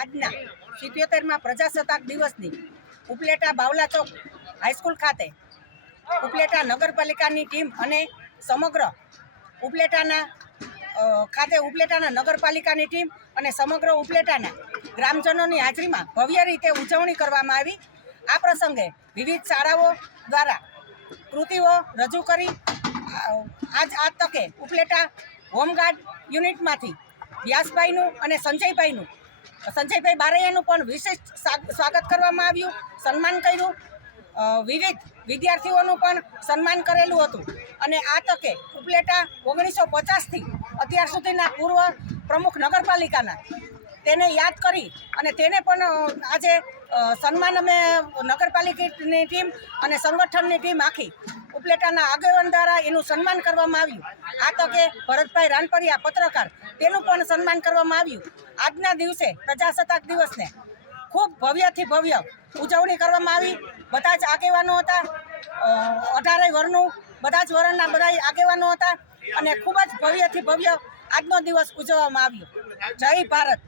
આજના 77મા પ્રજાસત્તાક દિવસની ઉપલેટા બાવલા ચોક હાઈસ્કૂલ ખાતે ઉપલેટા નગરપાલિકાની ટીમ અને સમગ્ર ઉપલેટાના નગરપાલિકાની ટીમ અને સમગ્ર ઉપલેટાના ગ્રામજનોની હાજરીમાં ભવ્ય રીતે ઉજવણી કરવામાં આવી। આ પ્રસંગે વિવિધ શાળાઓ દ્વારા કૃતિઓ રજૂ કરી આ તકે ઉપલેટા હોમગાર્ડ યુનિટમાંથી વ્યાસભાઈનું અને સંજયભાઈ બારૈયાનું પણ વિશેષ સ્વાગત કરવામાં આવ્યું, સન્માન કર્યું। વિવિધ વિદ્યાર્થીઓનું પણ સન્માન કરેલું હતું અને આ તકે ઉપલેટા 1950થી અત્યાર સુધીના પૂર્વ પ્રમુખ નગરપાલિકાના તેને યાદ કરી અને તેને પણ આજે સન્માન અમે નગરપાલિકાની ટીમ અને સંગઠનની ટીમ આખી ઉપલેટાના આગેવાન દ્વારા એનું સન્માન કરવામાં આવ્યું। આ તકે ભરતભાઈ રાનપરિયા પત્રકાર તેનું પણ સન્માન કરવામાં આવ્યું। આજના દિવસે પ્રજાસત્તાક દિવસને ખૂબ ભવ્યથી ભવ્ય ઉજવણી કરવામાં આવી। બધા જ આગેવાનો હતા, 18 વર્ણનું બધા જ વર્ણના બધા આગેવાનો હતા અને ખૂબ જ ભવ્યથી ભવ્ય આજનો દિવસ ઉજવવામાં આવ્યો। જય ભારત।